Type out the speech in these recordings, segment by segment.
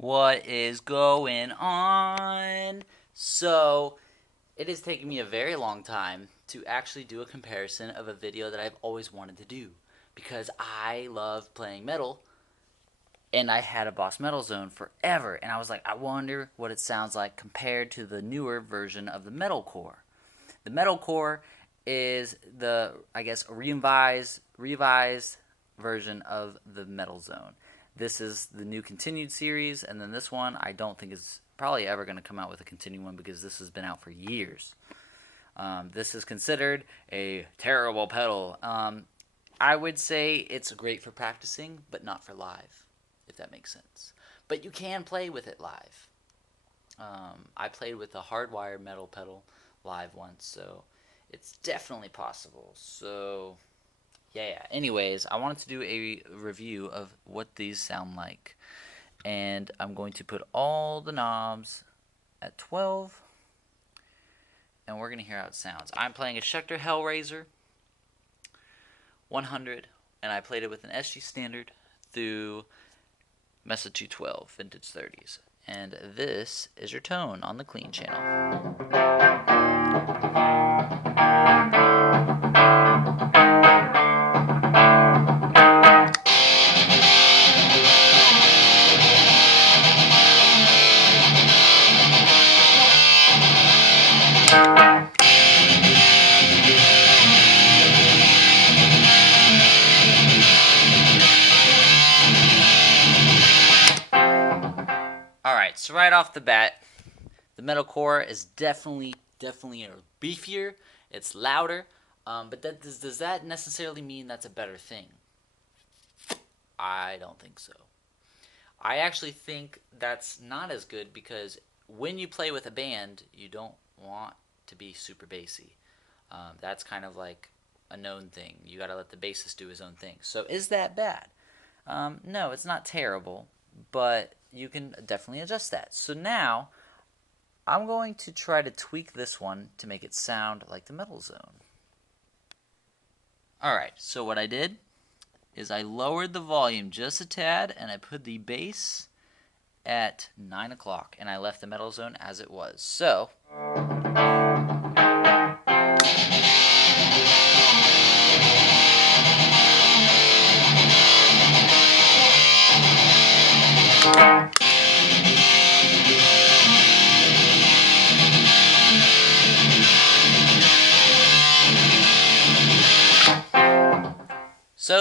What is going on? So, it has taken me a very long time to actually do a comparison of a video that I've always wanted to do because I love playing metal and I had a Boss Metalzone forever and I was like, I wonder what it sounds like compared to the newer version of the Metalcore. The Metalcore is the, I guess, revised version of the Metalzone. This is the new continued series, and then this one I don't think is probably ever going to come out with a continued one because this has been out for years. This is considered a terrible pedal. I would say it's great for practicing, but not for live, if that makes sense. But you can play with it live. I played with a hardwired metal pedal live once, so it's definitely possible. So, yeah. Anyways, I wanted to do a review of what these sound like. And I'm going to put all the knobs at 12. And we're going to hear how it sounds. I'm playing a Schecter Hellraiser 100. And I played it with an SG Standard through Mesa 212 Vintage 30s. And this is your tone on the clean channel. Alright, so right off the bat, the Metalcore is definitely beefier. It's louder, but does that necessarily mean that's a better thing? I don't think so. I actually think that's not as good because when you play with a band, you don't want to be super bassy. That's kind of like a known thing. You got to let the bassist do his own thing. So is that bad? No, it's not terrible, but you can definitely adjust that. So now I'm going to try to tweak this one to make it sound like the Metalzone. Alright, so what I did is I lowered the volume just a tad and I put the bass at 9 o'clock and I left the Metalzone as it was. So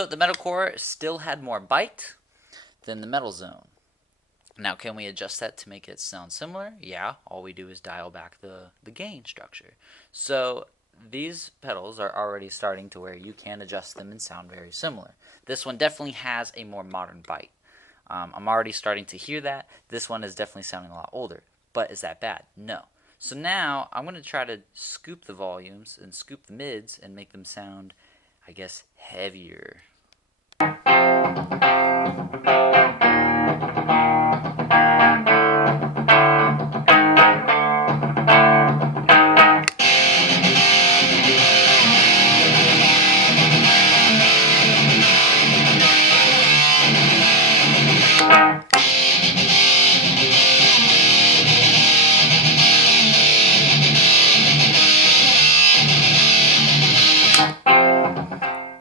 the Metalcore still had more bite than the Metalzone. Now, can we adjust that to make it sound similar? Yeah, all we do is dial back the gain structure. So these pedals are already starting to where you can adjust them and sound very similar. This one definitely has a more modern bite. I'm already starting to hear that. This one is definitely sounding a lot older. But is that bad? No. So now I'm going to try to scoop the volumes and scoop the mids and make them sound, I guess, heavier.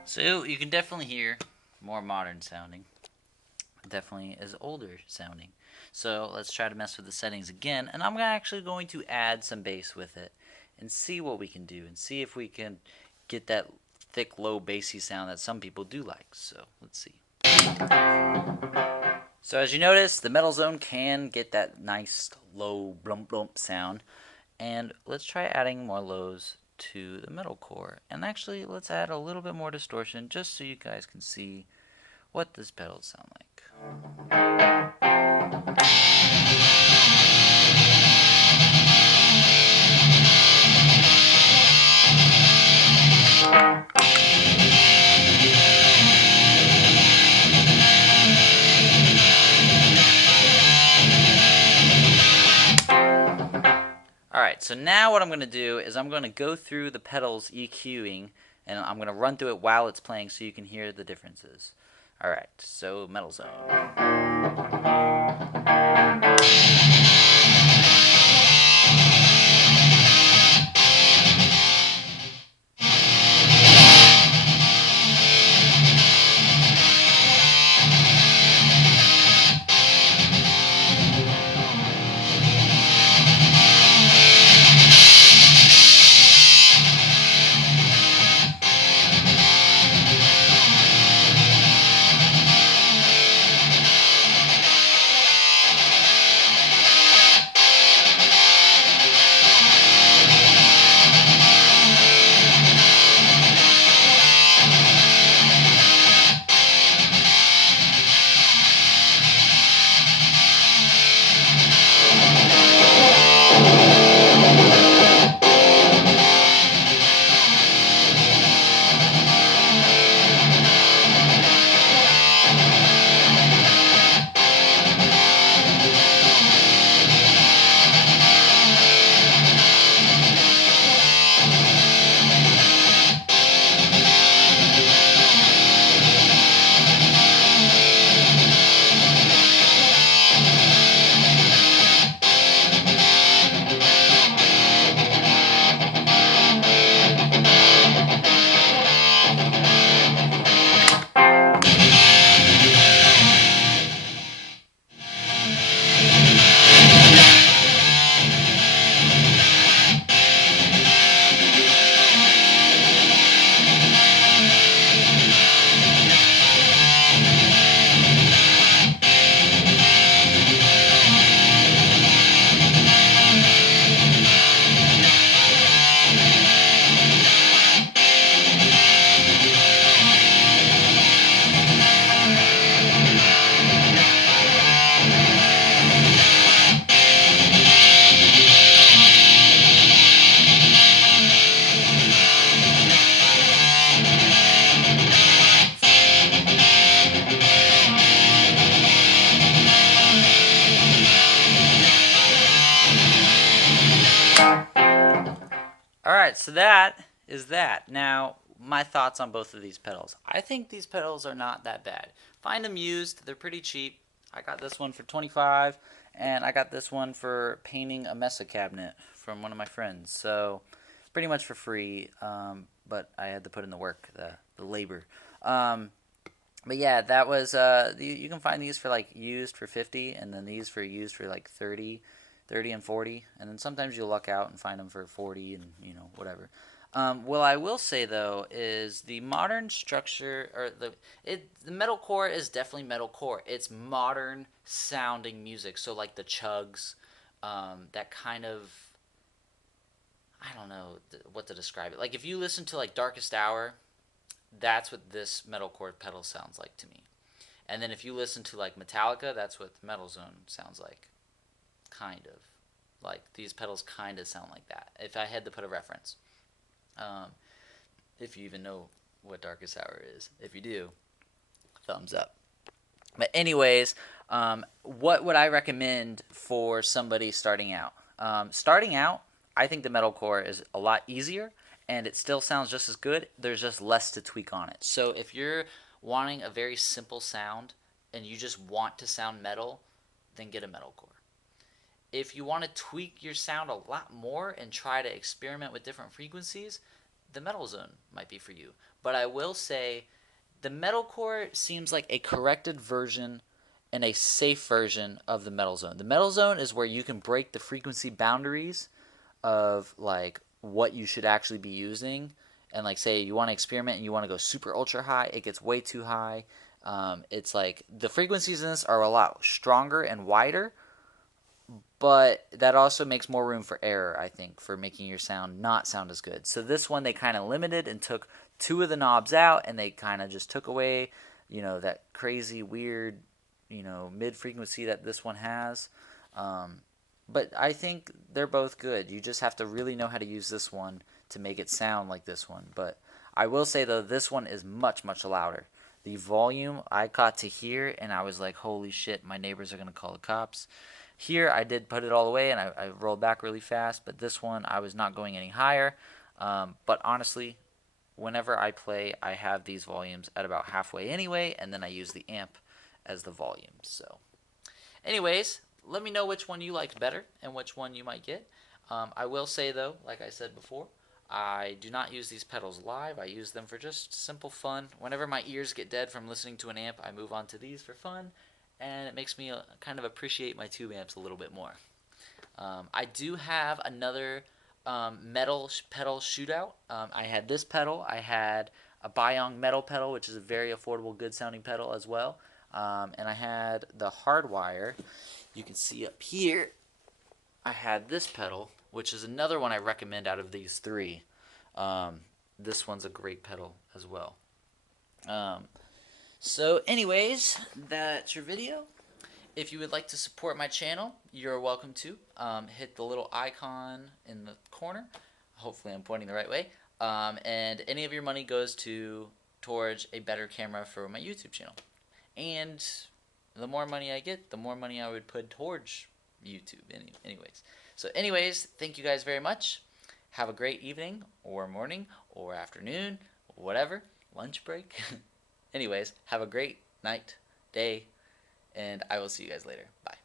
So you can definitely hear more modern sounding. Definitely is older sounding. So let's try to mess with the settings again, and I'm actually going to add some bass with it and see what we can do and see if we can get that thick, low, bassy sound that some people do like. So let's see. So as you notice, the Metalzone can get that nice low blump blump sound, and let's try adding more lows to the Metalcore. And actually, let's add a little bit more distortion just so you guys can see what this pedal sound like. Alright, so now what I'm going to do is I'm going to go through the pedals EQing and I'm going to run through it while it's playing so you can hear the differences. Alright, so Metalzone. so that is that. Now, my thoughts on both of these pedals. I think these pedals are not that bad. Find them used. They're pretty cheap. I got this one for 25, and I got this one for painting a Mesa cabinet from one of my friends. So, pretty much for free, but I had to put in the work, the labor. But yeah, that was you can find these for like used for 50, and then these for used for like 30 and 40, and then sometimes you'll luck out and find them for 40 and whatever. Well, I will say though is the modern structure or the metalcore is definitely metalcore. It's modern sounding music, so like the chugs, that kind of, I don't know what to describe it. Like if you listen to like Darkest Hour, that's what this metalcore pedal sounds like to me. And then if you listen to like Metallica, that's what Metalzone sounds like. Kind of. Like these pedals kind of sound like that. If I had to put a reference. If you even know what Darkest Hour is. If you do, thumbs up. But anyways, what would I recommend for somebody starting out? Starting out, I think the metalcore is a lot easier, and it still sounds just as good. There's just less to tweak on it. So if you're wanting a very simple sound and you just want to sound metal, then get a metalcore. If you want to tweak your sound a lot more and try to experiment with different frequencies, the Metalzone might be for you. But I will say the metalcore seems like a corrected version and a safe version of the Metalzone. The Metalzone is where you can break the frequency boundaries of like what you should actually be using, and like say you want to experiment and you want to go super ultra high, it gets way too high. It's like the frequencies in this are a lot stronger and wider, but that also makes more room for error, I think, for making your sound not sound as good. So this one they kind of limited and took two of the knobs out, and they kind of just took away, that crazy weird, mid frequency that this one has. But I think they're both good. You just have to really know how to use this one to make it sound like this one. But I will say, though, this one is much, much louder. The volume I got to hear, and I was like, holy shit, my neighbors are going to call the cops. Here, I did put it all the way, and I rolled back really fast. But this one, I was not going any higher. But honestly, whenever I play, I have these volumes at about halfway anyway, and then I use the amp as the volume. So, anyways, let me know which one you liked better and which one you might get. I will say, though, like I said before, I do not use these pedals live. I use them for just simple fun. Whenever my ears get dead from listening to an amp, I move on to these for fun, and it makes me kind of appreciate my tube amps a little bit more. I do have another metal pedal shootout. I had this pedal. I had a Byong metal pedal, which is a very affordable, good sounding pedal as well. And I had the Hardwire. You can see up here, I had this pedal, which is another one I recommend out of these three. This one's a great pedal as well. So anyways, that's your video. If you would like to support my channel, you're welcome to. Hit the little icon in the corner. Hopefully I'm pointing the right way. And any of your money goes towards a better camera for my YouTube channel. And the more money I get, the more money I would put towards YouTube anyways. So anyways, thank you guys very much. Have a great evening or morning or afternoon, whatever, lunch break. Anyways, have a great night, day, and I will see you guys later. Bye.